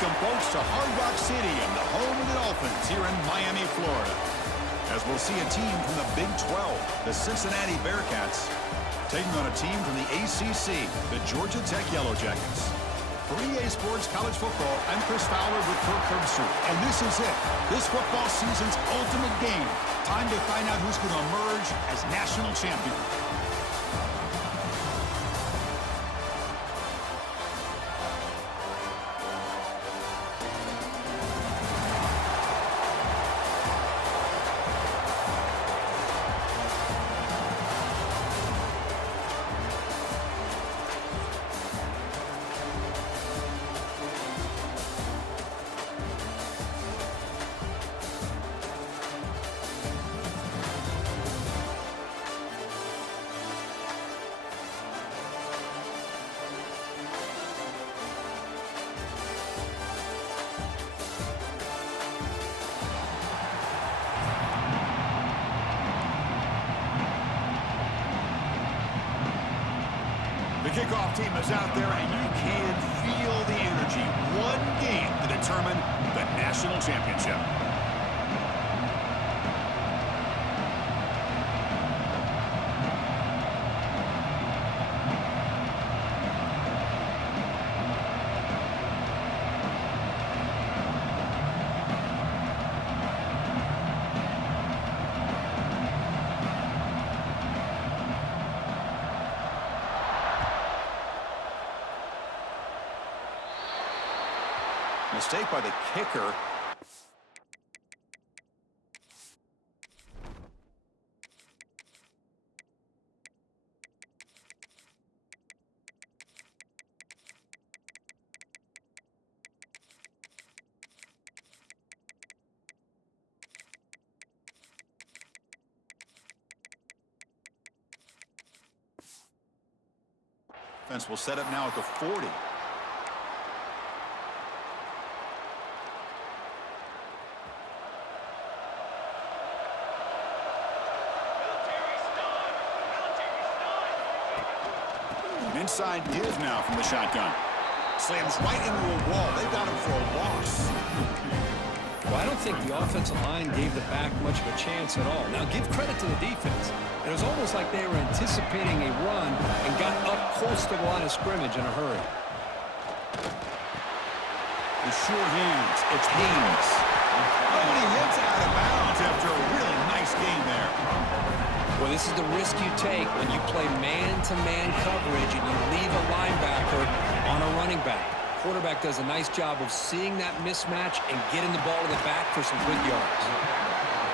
Welcome, folks, to Hard Rock City and the home of the Dolphins here in Miami, Florida. As we'll see a team from the Big 12, the Cincinnati Bearcats, taking on a team from the ACC, the Georgia Tech Yellow Jackets. For EA Sports College Football, I'm Chris Fowler with Kirk Herbstreit, and this is it. This football season's ultimate game. Time to find out who's going to emerge as national champion. The kickoff team is out there, and you can feel the energy. One game to determine the national championship. Mistake by the kicker. Defense will set up now at the 40. Inside give now from the shotgun. Slams right into a wall. They got him for a loss. Well, I don't think the offensive line gave the back much of a chance at all. Now, give credit to the defense. It was almost like they were anticipating a run and got up close to the line of scrimmage in a hurry. The sure hands. It's Haynes. Oh, and he hits out of bounds after a really nice game there. Well, this is the risk you take when you play man-to-man coverage and you leave a linebacker on a running back. Quarterback does a nice job of seeing that mismatch and getting the ball to the back for some good yards.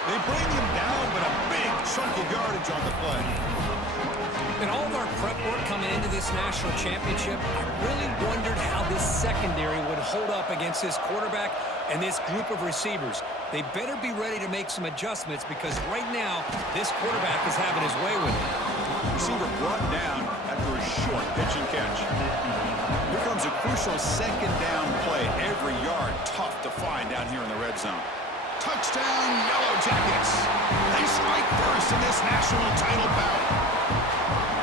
They bring him down, but a big chunk of yardage on the play. In all of our prep work coming into this national championship, I really wondered how this secondary would hold up against this quarterback and this group of receivers. They better be ready to make some adjustments because right now, this quarterback is having his way with it. Receiver brought down after a short pitch and catch. Here comes a crucial second down play. Every yard tough to find down here in the red zone. Touchdown, Yellow Jackets. They strike first in this national title bout.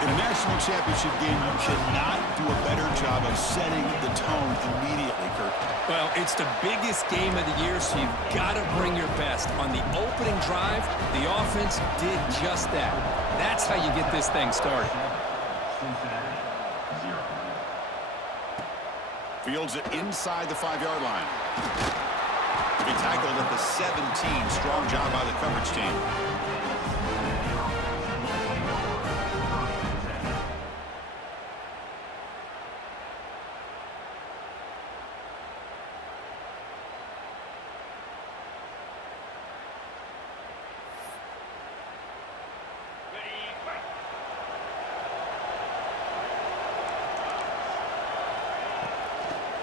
In a national championship game, you cannot do a better job of setting the tone immediately, Kirk. Well, it's the biggest game of the year, so you've got to bring your best. On the opening drive, the offense did just that. That's how you get this thing started. Fields it inside the 5-yard line. To be tackled at the 17. Strong job by the coverage team.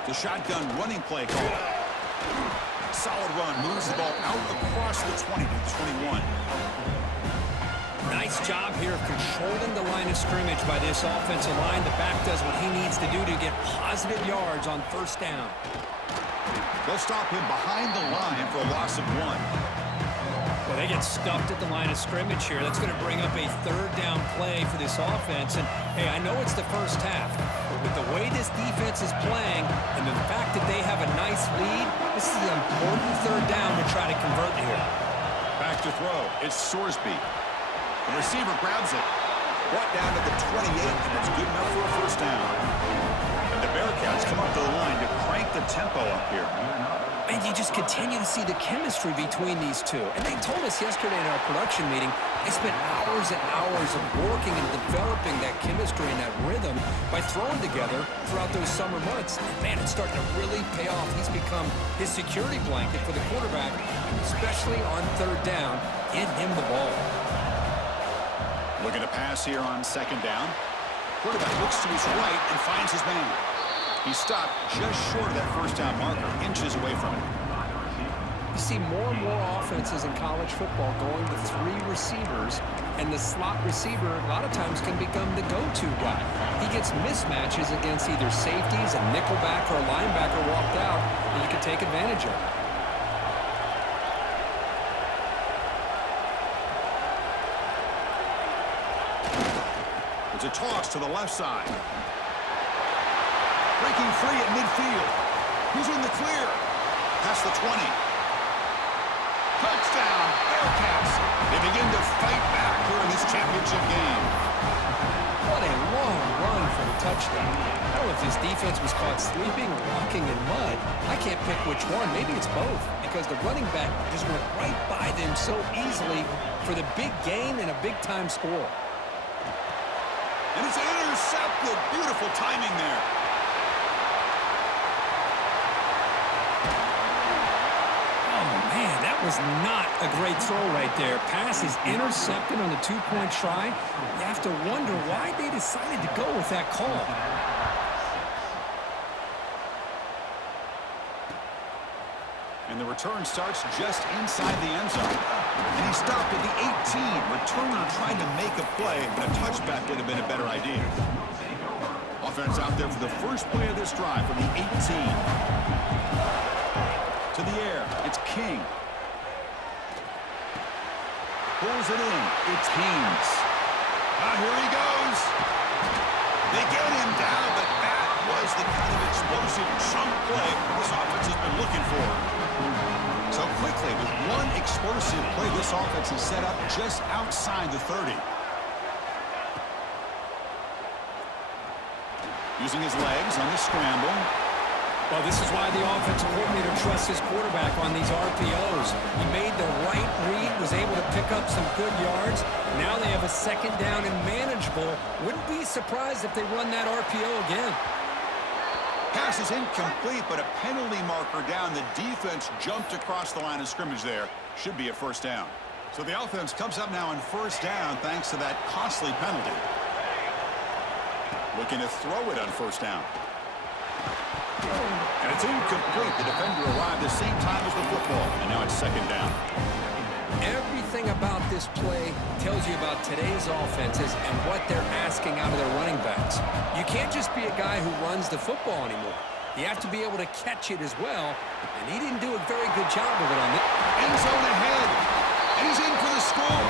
The shotgun running play call. Solid run. Moves the ball out across the 20 to the 21. Nice job here of controlling the line of scrimmage by this offensive line. The back does what he needs to do to get positive yards on first down. They'll stop him behind the line for a loss of 1. Well, they get stuffed at the line of scrimmage here. That's going to bring up a third down play for this offense. And, hey, I know it's the first half, but with the way this defense is playing and the fact that they have a nice lead, this is an important third down to try to convert here. Back to throw. It's Sorsby. The receiver grabs it. Brought down to the 28, and it's good enough for a first down. And the Bearcats come up to the line to crank the tempo up here. And you just continue to see the chemistry between these two. And they told us yesterday in our production meeting, they spent hours and hours of working and developing that chemistry and that rhythm by throwing together throughout those summer months. And man, it's starting to really pay off. He's become his security blanket for the quarterback, especially on third down. Get him the ball. Looking to pass here on second down. Quarterback looks to his right and finds his man. He stopped just short of that first down marker, inches away from it. You see more and more offenses in college football going to three receivers, and the slot receiver a lot of times can become the go-to guy. He gets mismatches against either safeties, a nickelback, or a linebacker walked out, and you can take advantage of it. It's a toss to the left side. Breaking free at midfield. He's in the clear. Past the 20. Touchdown, Bearcats. They begin to fight back here in this championship game. What a long run for the touchdown. I don't know if this defense was caught sleeping or walking in mud. I can't pick which one. Maybe it's both, because the running back just went right by them so easily for the big gain and a big-time score. And it's intercepted. Beautiful timing there. Was not a great throw right there. Pass is intercepted on the two-point try. You have to wonder why they decided to go with that call. And the return starts just inside the end zone. And he stopped at the 18. Returner trying to make a play, but a touchback would have been a better idea. Offense out there for the first play of this drive from the 18. To the air, it's King. Pulls it in. It's Haynes. Here he goes. They get him down, but that was the kind of explosive chunk play this offense has been looking for. So quickly, with one explosive play, this offense is set up just outside the 30. Using his legs on the scramble. Well, this is why the offensive coordinator trusts his quarterback on these RPOs. He made the right read, was able to pick up some good yards. Now they have a second down and manageable. Wouldn't be surprised if they run that RPO again. Pass is incomplete, but a penalty marker down. The defense jumped across the line of scrimmage there. Should be a first down. So the offense comes up now on first down thanks to that costly penalty. Looking to throw it on first down. And it's incomplete. The defender arrived the same time as the football, and now it's second down. Everything about this play tells you about today's offenses and what they're asking out of their running backs. You can't just be a guy who runs the football anymore. You have to be able to catch it as well, and he didn't do a very good job of it on this. End zone ahead, and he's in for the score.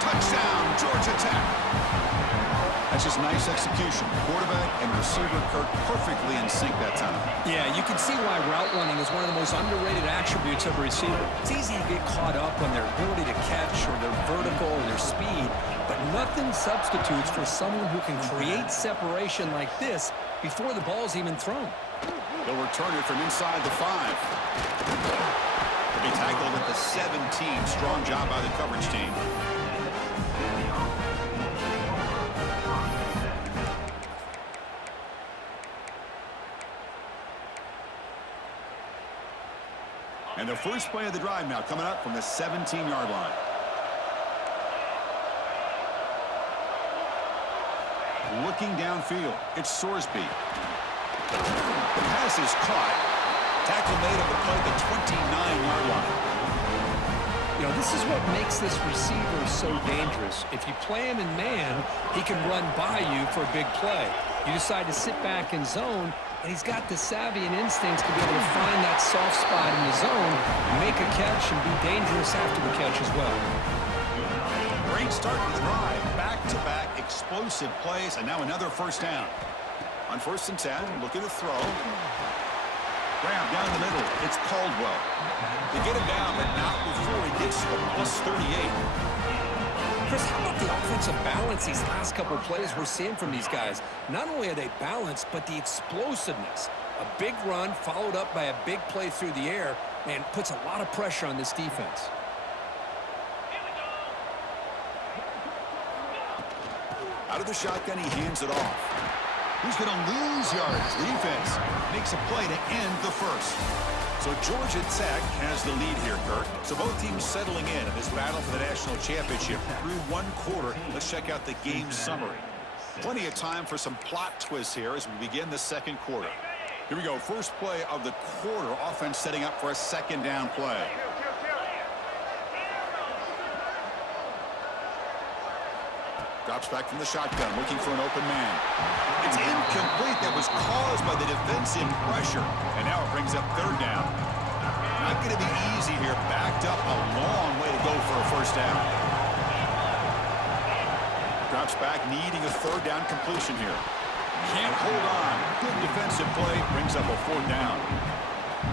Touchdown, Georgia Tech. That's just nice execution. Quarterback and receiver Kirk perfectly in sync that time. Yeah, you can see why route running is one of the most underrated attributes of a receiver. It's easy to get caught up on their ability to catch or their vertical or their speed, but nothing substitutes for someone who can create separation like this before the ball's even thrown. They'll return it from inside the 5. They'll be tackled at the 17. Strong job by the coverage team. And the first play of the drive now coming up from the 17-yard line. Looking downfield, it's Sorsby. The pass is caught. Tackle made of the play at the 29-yard line. You know, this is what makes this receiver so dangerous. If you play him in man, he can run by you for a big play. You decide to sit back in zone, and he's got the savvy and instincts to be able to find that soft spot in the zone, make a catch, and be dangerous after the catch as well. Great start to the drive. Back-to-back explosive plays, and now another first down. On 1st and 10, looking to throw. Grab down the middle. It's Caldwell. They get him down, but not before he gets to the +38. Chris, how about the offensive balance these last couple of plays we're seeing from these guys? Not only are they balanced, but the explosiveness. A big run followed up by a big play through the air, and puts a lot of pressure on this defense. Out of the shotgun, he hands it off. Who's going to lose yards? The defense makes a play to end the first. So Georgia Tech has the lead here, Kirk. So both teams settling in this battle for the national championship through one quarter. Let's check out the game summary. Plenty of time for some plot twists here as we begin the second quarter. Here we go. First play of the quarter. Offense setting up for a second down play. Drops back from the shotgun, looking for an open man. It's incomplete. That was caused by the defensive pressure. And now it brings up third down. Not going to be easy here. Backed up a long way to go for a first down. Drops back, needing a third down completion here. Can't hold on. Good defensive play. Brings up a fourth down.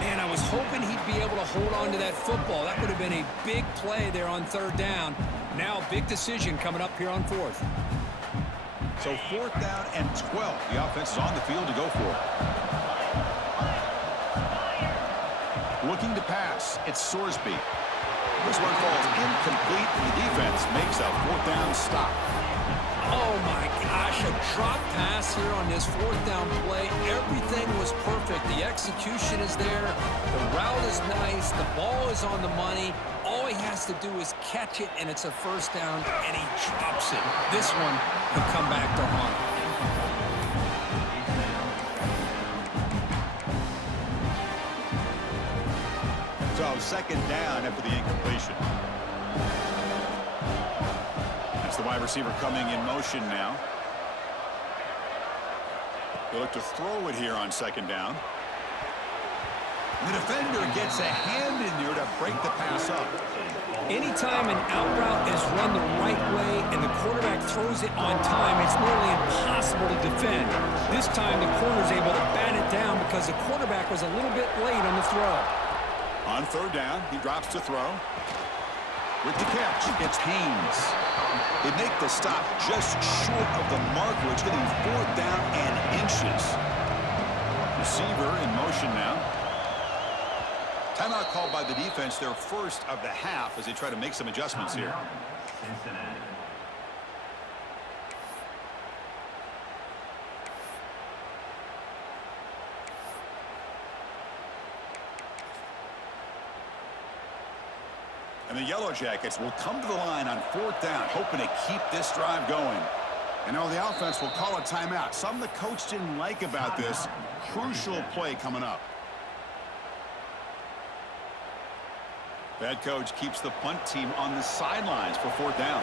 Man, I was hoping he'd be able to hold on to that football. That would have been a big play there on third down. Now, big decision coming up here on fourth. So 4th down and 12. The offense is on the field to go for it. Looking to pass. It's Sorsby. This one falls incomplete, and the defense makes a 4th down stop. Oh, my gosh, a drop pass here on this 4th down play. Everything was perfect. The execution is there. The route is nice. The ball is on the money. All he has to do is catch it, and it's a first down, and he drops it. This one could come back to haunt him. So second down after the incompletion. That's the wide receiver coming in motion now. They look to throw it here on second down. The defender gets a hand in there to break the pass up. Anytime an out route is run the right way and the quarterback throws it on time, it's nearly impossible to defend. This time the corner's able to bat it down because the quarterback was a little bit late on the throw. On third down, he drops to throw. With the catch, it's Haynes. They make the stop just short of the marker, which is going to be 4th down and inches. Receiver in motion now. Timeout called by the defense, their first of the half, as they try to make some adjustments here. And the Yellow Jackets will come to the line on 4th down, hoping to keep this drive going. And now the offense will call a timeout. Something the coach didn't like about this. Crucial play coming up. The head coach keeps the punt team on the sidelines for 4th down.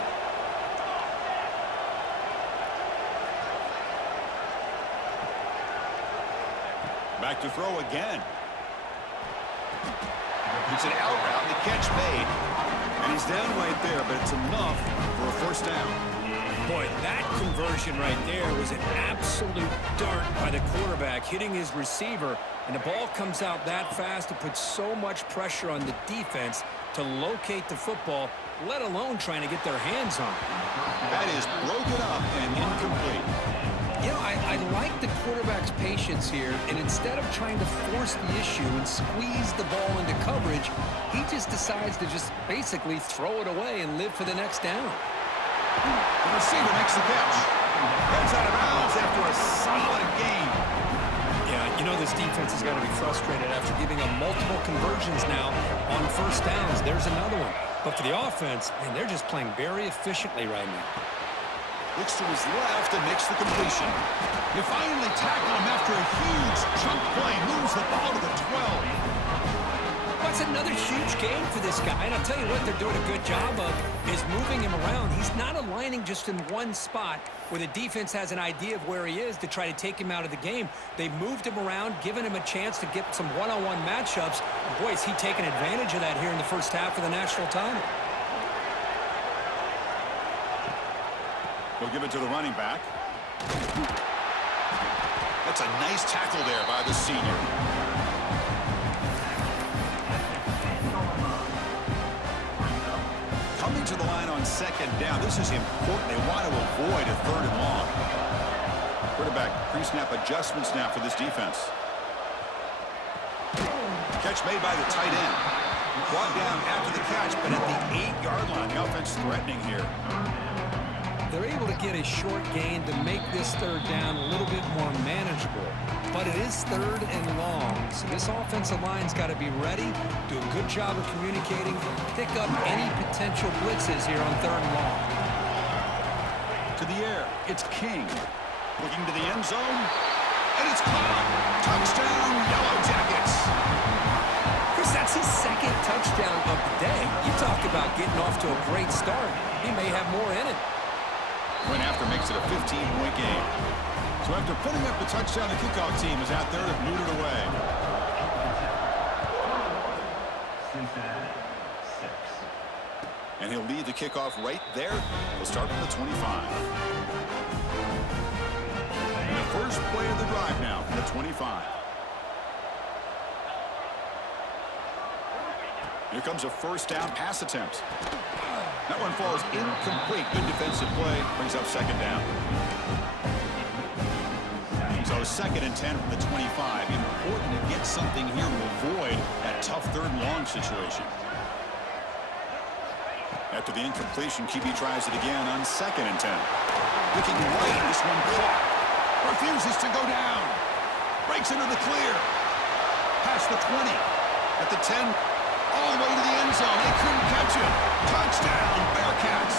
Back to throw again. It's an out route, and the catch made. And he's down right there, but it's enough for a first down. Boy, that conversion right there was an absolute dart by the quarterback, hitting his receiver, and the ball comes out that fast. It puts so much pressure on the defense to locate the football, let alone trying to get their hands on it. That is broken up and incomplete. You know, I like the quarterback's patience here, and instead of trying to force the issue and squeeze the ball into coverage, he just decides to just basically throw it away and live for the next down. The receiver makes the catch. Heads out of bounds after a solid game. Yeah, you know this defense has got to be frustrated after giving up multiple conversions now on first downs. There's another one. But for the offense, man, they're just playing very efficiently right now. Looks to his left and makes the completion. They finally tackle him after a huge chunk play. Moves the ball to the 12. That's another huge game for this guy. And I'll tell you what they're doing a good job of is moving him around. He's not aligning just in one spot where the defense has an idea of where he is to try to take him out of the game. They've moved him around, given him a chance to get some one-on-one matchups. And boy, is he taking advantage of that here in the first half of the national title. We'll give it to the running back. A That's a nice tackle there by the senior. Coming to the line on second down. This is important. They want to avoid a third and long. Quarterback pre-snap adjustments now for this defense. Catch made by the tight end. Brought down after the catch, but at the 8-yard line. The offense threatening here. They're able to get a short gain to make this third down a little bit more manageable. But it is third and long, so this offensive line's got to be ready, do a good job of communicating, pick up any potential blitzes here on third and long. To the air, it's King. Looking to the end zone, and it's caught. Touchdown, Yellow Jackets. Chris, that's his second touchdown of the day. You talk about getting off to a great start. He may have more in it. Point after makes it a 15-point game. So after putting up the touchdown, the kickoff team is out there to boot it away. And he'll lead the kickoff right there. He'll start from the 25. And the first play of the drive now from the 25. Here comes a first down pass attempt. That one falls incomplete. Good defensive play. Brings up second down. So second and 10 from the 25. Important to get something here to avoid that tough third and long situation. After the incompletion, QB tries it again on second and 10. Looking right, this one caught. Refuses to go down. Breaks into the clear. Past the 20. At the 10. All the way to the end zone. They couldn't catch him. Touchdown, Bearcats.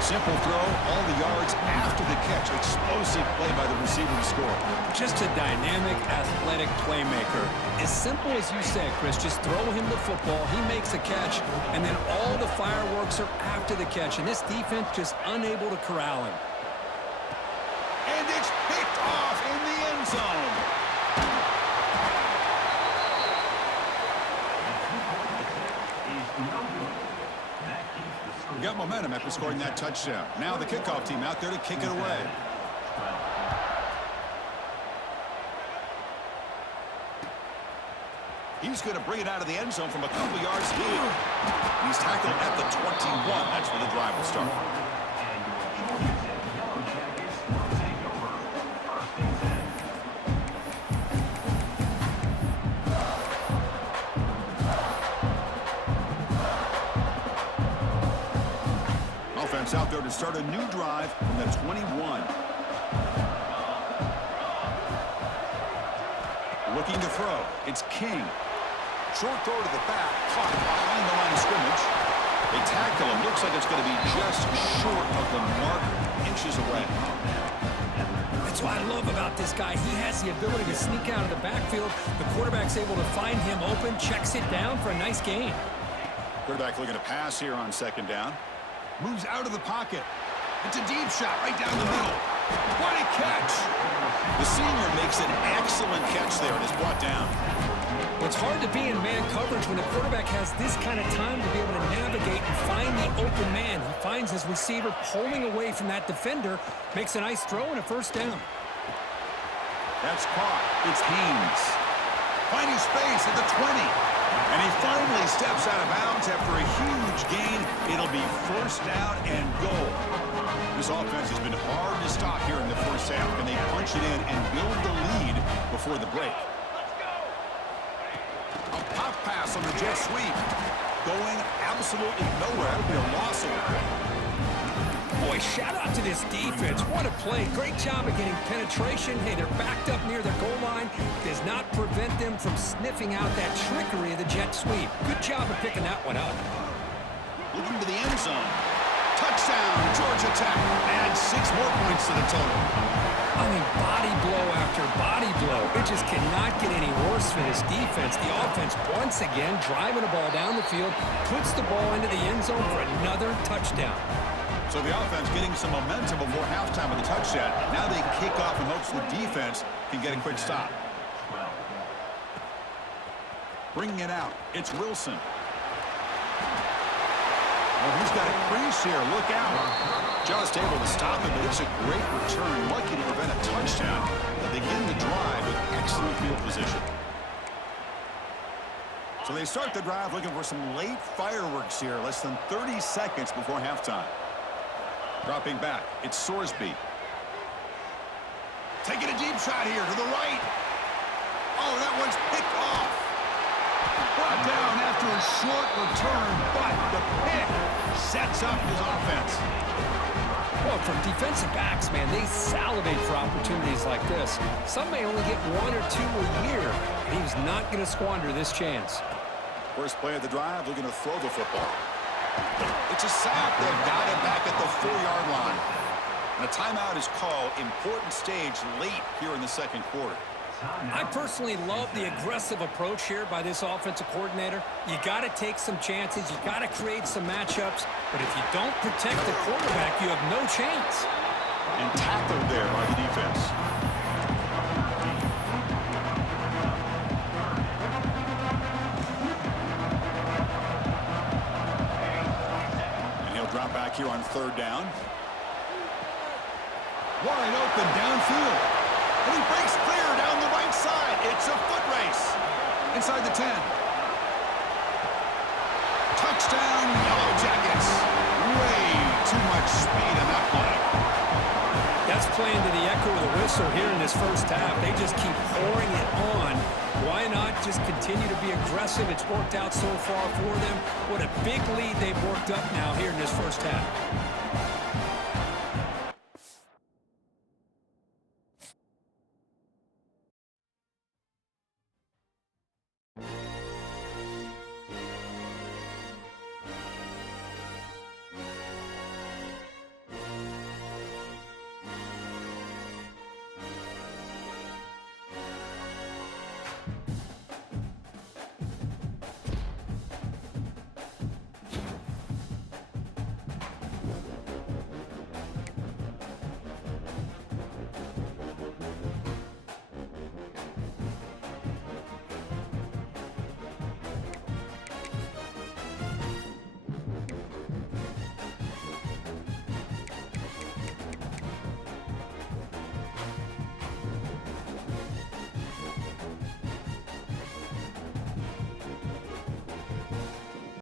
Simple throw, all the yards after the catch. Explosive play by the receiver to score. Just a dynamic, athletic playmaker. As simple as you said, Chris, just throw him the football. He makes a catch, and then all the fireworks are after the catch. And this defense just unable to corral him. And it's picked off in the end zone. Got momentum after scoring that touchdown. Now the kickoff team out there to kick it away. He's going to bring it out of the end zone from a couple yards here. He's tackled at the 21. That's where the drive will start. Out there to start a new drive from the 21. Looking to throw. It's King. Short throw to the back. Caught behind the line of scrimmage. They tackle him. Looks like it's going to be just short of the mark, inches away. That's what I love about this guy. He has the ability to sneak out of the backfield. The quarterback's able to find him open, checks it down for a nice gain. Quarterback looking to pass here on second down. Moves out of the pocket. It's a deep shot right down the middle. What a catch! The senior makes an excellent catch there and is brought down. It's hard to be in man coverage when the quarterback has this kind of time to be able to navigate and find the open man. He finds his receiver pulling away from that defender, makes a nice throw and a first down. That's caught. It's Haynes. Finding space at the 20. And he finally steps out of bounds after a huge gain. It'll be first down and goal. This offense has been hard to stop here in the first half. Can they punch it in and build the lead before the break? A pop pass on the jet sweep. Going absolutely nowhere. That'll be a loss of it. Boy, shout out to this defense. What a play. Great job of getting penetration. Hey, they're backed up near their goal line. Does not prevent them from sniffing out that trickery of the jet sweep. Good job of picking that one up. Looking to the end zone. Touchdown, Georgia Tech. Add 6 more points to the total. I mean, body blow after body blow. It just cannot get any worse for this defense. The offense, once again, driving the ball down the field, puts the ball into the end zone for another touchdown. So the offense getting some momentum before halftime with the touchdown. Now they kick off in hopes the defense can get a quick stop. Bringing it out, it's Wilson. Well, he's got a crease here. Look out. Just able to stop him, but it's a great return. Lucky to prevent a touchdown. The begin the drive with excellent field position. So they start the drive looking for some late fireworks here, less than 30 seconds before halftime. Dropping back, it's Sorsby. Taking a deep shot here to the right. Oh, that one's picked off. Brought down after a short return, but the pick sets up his offense. Well, for defensive backs, man, they salivate for opportunities like this. Some may only get 1 or 2 a year, and he's not going to squander this chance. First play of the drive, looking to throw the football. It's a sack. They've got it back at the 4-yard line. And a timeout is called. Important stage late here in the second quarter. I personally love the aggressive approach here by this offensive coordinator. You got to take some chances. You got to create some matchups. But if you don't protect the quarterback, you have no chance. And tackled there by the defense. And he'll drop back here on 3rd down. Wide open downfield. And he breaks clear down the right side. It's a foot race. Inside the 10. Touchdown, Yellow Jackets. Way too much speed in that play. That's playing to the echo of the whistle here in this first half. They just keep pouring it on. Why not just continue to be aggressive? It's worked out so far for them. What a big lead they've worked up now here in this first half.